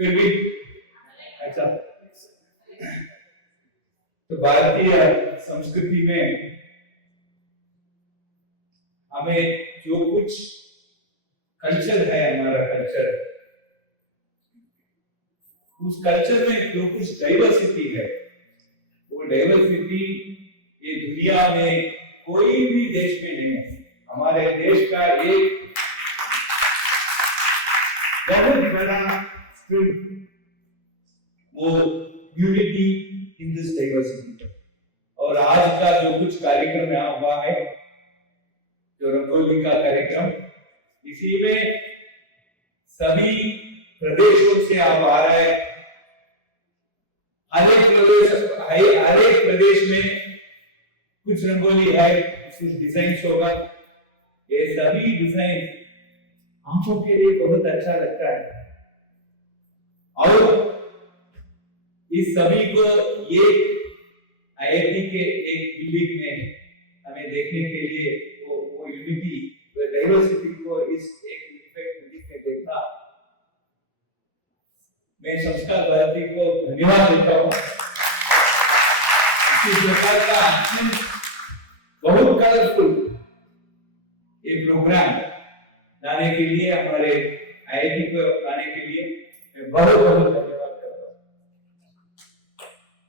फिर भी अच्छा। तो भारतीय संस्कृति में हमें जो कुछ कल्चर है, हमारा कल्चर, उस कल्चर में जो कुछ डाइवर्सिटी है, वो डाइवर्सिटी ये दुनिया में कोई भी देश में नहीं है। हमारे देश का एक बहुत बड़ा स्ट्रेंथ वो यूनिटी इन दिस डाइवर्सिटी। और आज का जो कुछ कार्यक्रम यहाँ हुआ है, जो रंगोली का कार्यक्रम, इसी में सभी प्रदेशों से आप आ रहे हैं। हर एक प्रदेश में कुछ रंगोली है, कुछ डिजाइन होगा। ये सभी डिजाइन आंखों के लिए बहुत अच्छा लगता है और इस सभी को ये आईआईटी के एक बिल्डिंग में हमें देखने के लिए वो यूनिटी, वो डाइवर्सिटी को इस एक बिल्डिंग में देखा। मैं संस्कार भारती को धन्यवाद देता हूँ। इसी प्रकार का बहुत कलरफुल ये प्रोग्राम लाने के लिए, हमारे आईआईटी को लाने के लिए मैं बहुत बहुत धन्यवाद करता हूँ।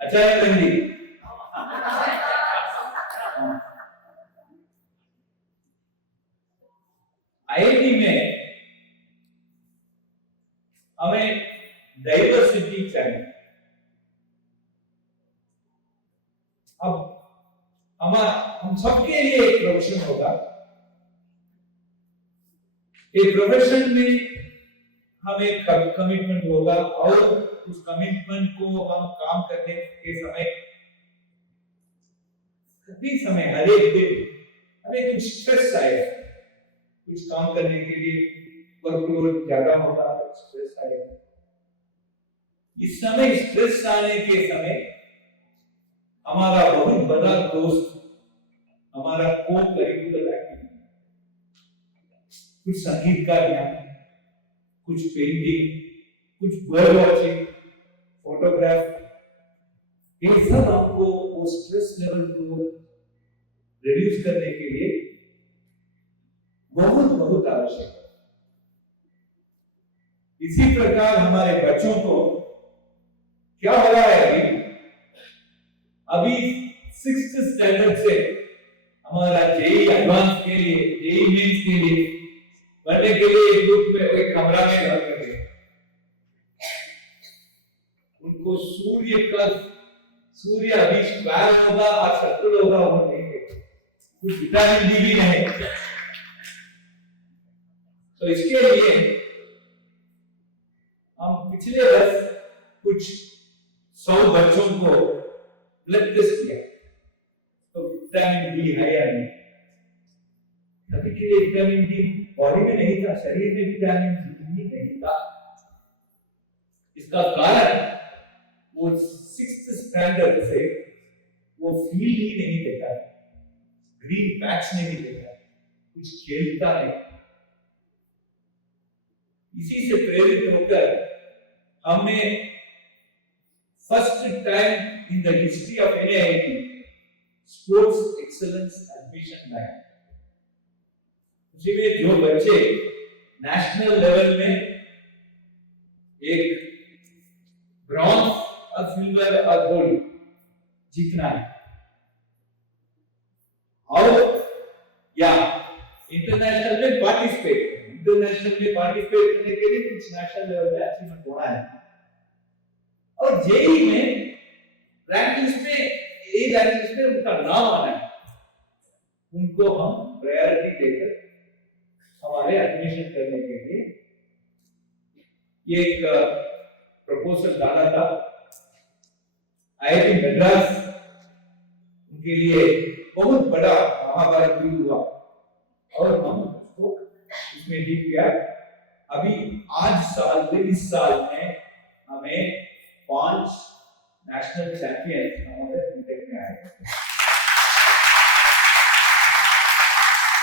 अच्छा है रंजी? आईआईटी में हमें डाइवर्सिटी चाहिए। अब हम सबके लिए एक प्रोफेशन होगा। एक प्रोफेशन में हमें कमिटमेंट होगा और उस कमिटमेंट को हम काम करने के समय, सभी समय, हर एक दिन हमें कुछ स्ट्रेस आएगा। कुछ काम करने के लिए वर्कलोड ज्यादा होगा, स्ट्रेस आएगा। इस समय स्ट्रेस आने के समय हमारा बहुत बड़ा दोस्त हमारा को करिकुलर एक्टिविटी, कुछ संगीत का ज्ञान, कुछ पेंटिंग, कुछ बर्ड वॉचिंग, फोटोग्राफ, ये सब आपको वो स्ट्रेस लेवल को रिड्यूस करने के लिए बहुत बहुत आवश्यक है। इसी प्रकार हमारे बच्चों को क्या हो रहा है, अभी 6th स्टैंडर्ड से हमारा जेई एडवांस के लिए, जेई मेंस के लिए पढ़ने के लिए एक ग्रुप में, एक कमरा में रख कर दिया। उनको सूर्य अभी स्क्वायर होगा और सर्कल होगा, वो नहीं देखते। कुछ विटामिन डी भी नहीं। तो इसके लिए हम पिछले वर्ष कुछ 100 बच्चों को ब्लड टेस्ट किया, तो विटामिन डी है या नहीं। अभी के लिए विटामिन डी बॉडी में नहीं था, शरीर में विटामिन डी नहीं था। इसका कारण वो 6th स्टैंडर्ड से वो फील ही नहीं देता, ग्रीन पैच नहीं देता, कुछ खेलता नहीं। इसी से प्रेरित होकर हमने first time in the history of NIT sports excellence admission लाया। जिसमें जो बच्चे नेशनल लेवल में एक ब्रॉन्ज और सिल्वर और गोल्ड जीतना है, और या इंटरनेशनल में पार्टिसिपेट करने के लिए कुछ नेशनल लेवल पे अचीवमेंट होना है। और जेई में रैंक लिस्ट में उनका नाम आना है, उनको हम प्रायोरिटी देकर हमारे एडमिशन करने के लिए एक प्रपोजल डाला था। आईआईटी मद्रास उनके लिए बहुत बड़ा महाभारत युद्ध हुआ और हम उसको इसमें जीत गया। अभी इस साल में हमें 5 नेशनल चैंपियंस हमारे इंटेक में आए।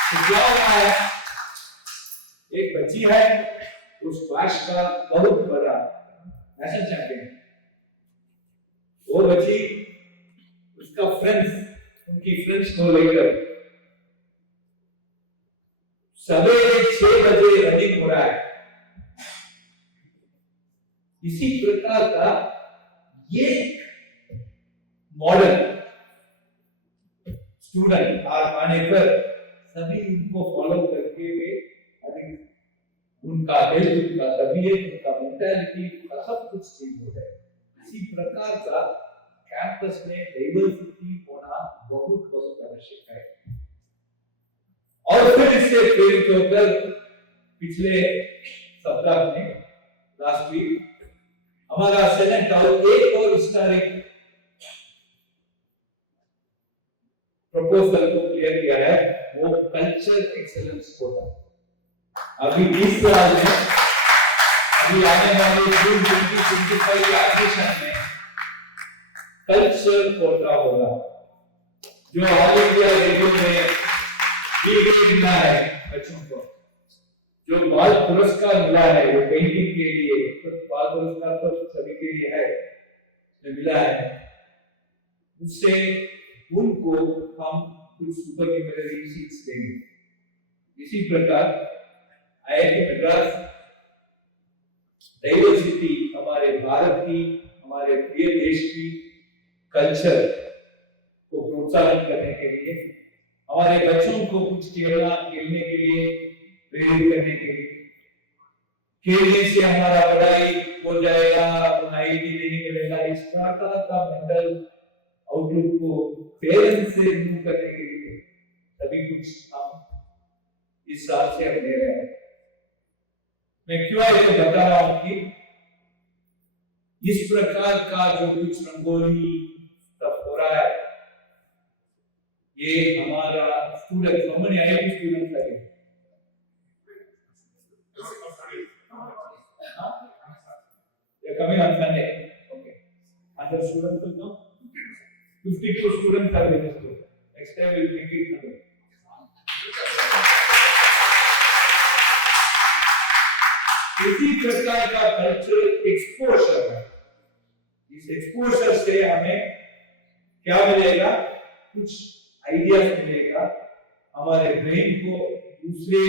तो क्या हुआ है, एक बच्ची है, उस क्लास का बहुत बड़ा नेशनल चैंपियन। वो बच्ची उसका फ्रेंड्स, उनकी फ्रेंड्स को लेकर सवेरे 6 बजे रनिंग हो रहा है। इसी प्रकार का ये मॉडल स्टूडेंट आने पर सभी उनको फॉलो करके वे उनका हेल्थ, उनका तबीयत, उनका मेंटालिटी, उनका सब कुछ चेंज हो जाए। इसी प्रकार का कैंपस में डाइवर्सिटी होना बहुत बहुत आवश्यक है। और फिर इससे प्रेरित होकर पिछले सप्ताह में, लास्ट वीक, हमारा सेनेट एक और हिस्टोरिक प्रपोजल को क्लियर किया है, वो कल्चर एक्सेलेंस कोटा। अभी 20 साल में, अभी आने वाले जून 2025 के एडमिशन में कल्चर कोटा होगा, जो ऑल इंडिया लेवल में भी मिला है बच्चों को। जो बाल पुरस्कार मिला है वो पेंटिंग के लिए, तो बाल पुरस्कार तो सभी के लिए है, मिला है, उससे उनको हम कुछ सुपरन्यूमरी सीट्स देंगे। इसी प्रकार आईआईटी मद्रास डाइवर्सिटी, हमारे भारत की, हमारे प्रिय देश की कल्चर को प्रोत्साहित करने के लिए, हमारे बच्चों को कुछ खेलने के लिए प्रेरित करने के लिए, खेलने से हमारा पढ़ाई हो जाएगा, आईआईटी नहीं मिलेगा, इस प्रकार का मेंटल आउटलुक को पेरेंट्स से रिमूव करने के लिए सभी कुछ हम इस साल से हम दे रहे हैं। मैं क्यों ये बता रहा हूं कि इस प्रकार का जो कुछ रंगोली सब हो रहा है, ये हमारा स्टूडेंट, हमने आईआईटी स्टूडेंट है, coming on Sunday. Okay. Other students will come. 52 students are registered. Next time we'll make it 100. इसी प्रकार का कल्चरल एक्सपोजर है। इस एक्सपोजर से हमें क्या मिलेगा? कुछ आइडियाज मिलेगा, हमारे ब्रेन को दूसरे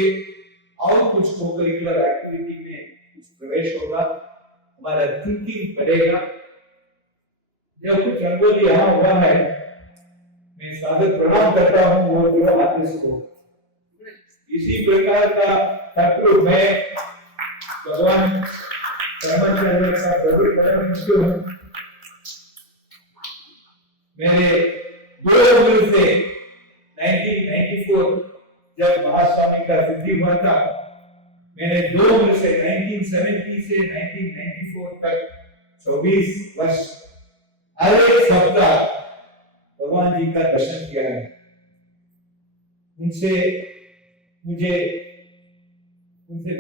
और कुछ को-करिकुलर एक्टिविटी में कुछ प्रवेश होगा, हमारा थिंकिंग बढ़ेगा। जब कुछ रंगोली यहाँ हुआ है, मैं सादर प्रणाम करता हूँ वो पूरा आर्टिस्ट को। इसी प्रकार का तत्व मैं भगवान परमात्मा का बहुत बड़ा मुश्किल हूँ। मेरे 2 अप्रैल से 1994 जब महास्वामी का सिद्धि हुआ था, मैंने 2 अप्रैल से 1970 से 1994 तक 24 वर्ष हर एक सप्ताह भगवान जी का दर्शन किया है। उनसे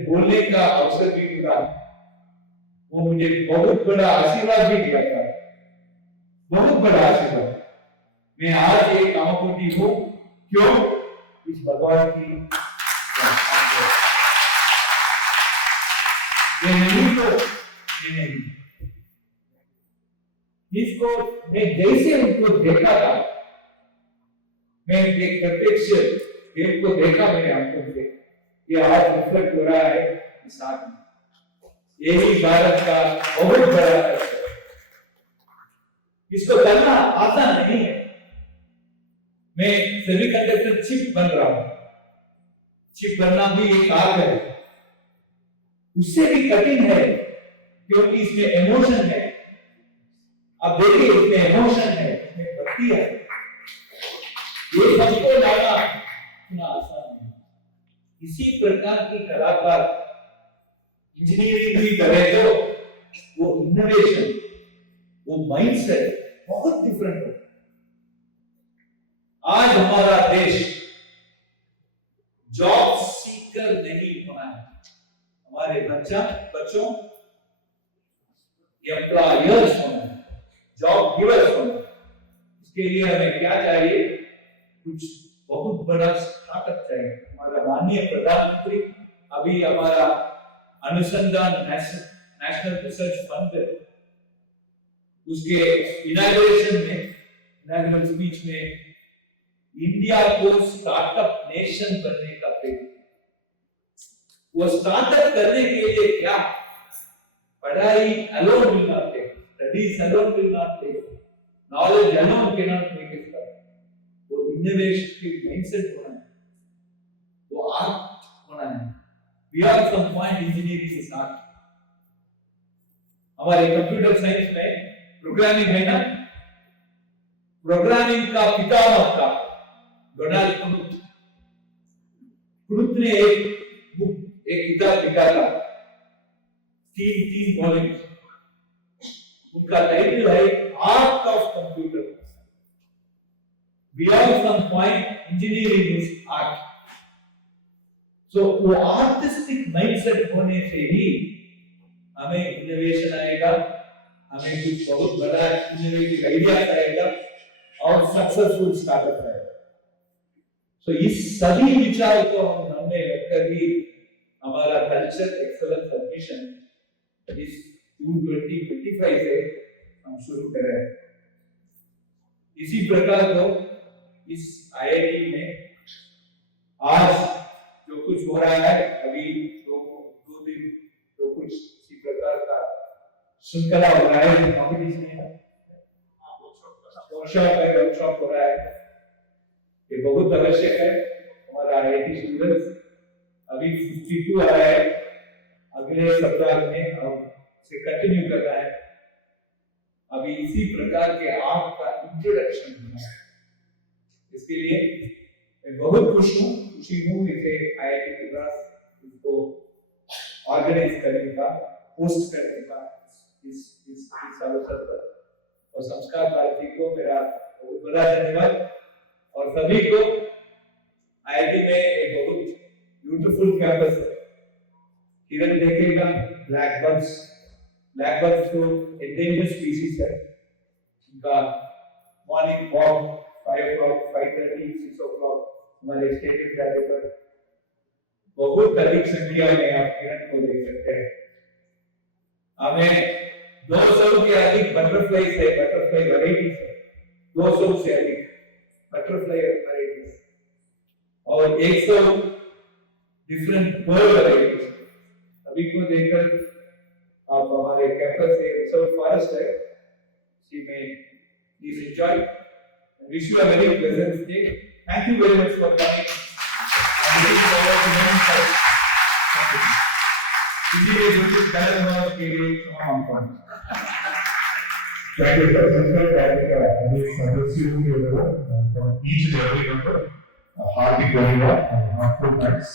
बोलने का अवसर भी मिला, वो मुझे बहुत बड़ा आशीर्वाद भी दिया था, बहुत बड़ा आशीर्वाद। मैं आज एक कामकोटी हूँ, क्यों? इस भगवान की नहीं, इसको मैं जैसे उनको देखा था, मैं एक प्रत्यक्ष देव को देखा मैंने आंखों से, ये आज रिफ्लेक्ट हो रहा है इस आंख में। यही भारत का बहुत बड़ा कल्चर है, इसको करना आसान नहीं है। मैं सेमीकंडक्टर चिप बन रहा हूं, चिप बनना भी एक आर्ट है, उससे भी कठिन है, क्योंकि इसमें इमोशन है। अब देखिए, इसमें इमोशन है, इसमें भक्ति है, ये सबको लाना इतना आसान नहीं। इसी प्रकार की कलाकार इंजीनियरिंग भी करे तो वो इनोवेशन, वो माइंडसेट बहुत डिफरेंट हो। आज हमारा देश जॉब सीकर नहीं होना है, हमारे बच्चों एम्प्लॉयर्स होना है, जॉब गिवर्स होना है। इसके लिए हमें क्या चाहिए? कुछ बहुत बड़ा स्टार्टअप चाहिए। हमारा माननीय प्रधानमंत्री अभी हमारा अनुसंधान नेशनल रिसर्च फंड उसके इनॉग्रेशन स्पीच में इंडिया को स्टार्टअप नेशन बनने का प्रेरणा। वो स्टार्टअप करने के लिए क्या पढ़ाई alone will not take, studies alone will not take, knowledge alone can not make it start. वो इनोवेशन की माइंडसेट होना है, वो आर्ट होना है। Beyond some point engineering is art. हमारे कंप्यूटर साइंस में प्रोग्रामिंग है ना, प्रोग्रामिंग का पितामह का डोनाल्ड कनुथ। कनुथ ने एक किताब लिखा था, तीन वॉल्यूम। उनका टाइटल है art of computer. Beyond some point engineering is art. So वो आर्टिस्टिक माइंडसेट होने से ही हमें इनोवेशन आएगा, हमें कुछ बहुत बड़ा इनोवेटिव आइडिया आएगा और सक्सेसफुल स्टार्टअप आएगा। सो इस सभी विचार को हम मन में रखकर ही हमारा कल्चर एक्सेलेंस मिशन इस जून 2025 से हम शुरू कर रहे हैं। इसी प्रकार को इस आईआईटी में आज जो कुछ हो रहा है, अभी दो दिन तो कुछ इसी प्रकार का श्रृंखला हो रहा है, कंपटीशन है, वर्कशॉप हो रहा है। ये बहुत आवश्यक है। हमारा आईआईटी स्टूडेंट्स अभी 52 आ रहा है, अगले सप्ताह में हम इसे कंटिन्यू करना है। अभी इसी प्रकार के आपका इंट्रोडक्शन होना है। इसके लिए मैं बहुत खुशी हूँ इसे आईआईटी मद्रास इसको ऑर्गेनाइज करने का, होस्ट करने का इस अवसर पर। और संस्कार भारती को मेरा बहुत बड़ा धन्यवाद। और सभी को आईआईटी में एक बहुत ब्यूटीफुल कैंपस है। किरण देखेगा ब्लैक बर्ड्स तो एंडेंजर्ड स्पीशीज है। उनका मॉर्निंग वॉक 5 o'clock, 5:30, 6 o'clock हमारे स्टेडियम जाने पर बहुत अधिक संख्या में आप किरण को देख सकते हैं। हमें 200 के अधिक बटरफ्लाई वैरायटीज है, 200 से अधिक बटरफ्लाई वैरायटीज और 100 डिफरेंट बर्ड वैरायटीज। अभी को देखकर आप हमारे कैंपस से रिजर्व फॉरेस्ट है, इसी में please enjoy. Wish you a very pleasant day. Thank you very much for coming. इसीलिए जो कुछ कर रहे हैं के लिए हम कौन Thank you, sir. Sudhir for each and every member. Hardik Dhanyavad and heartfelt thanks.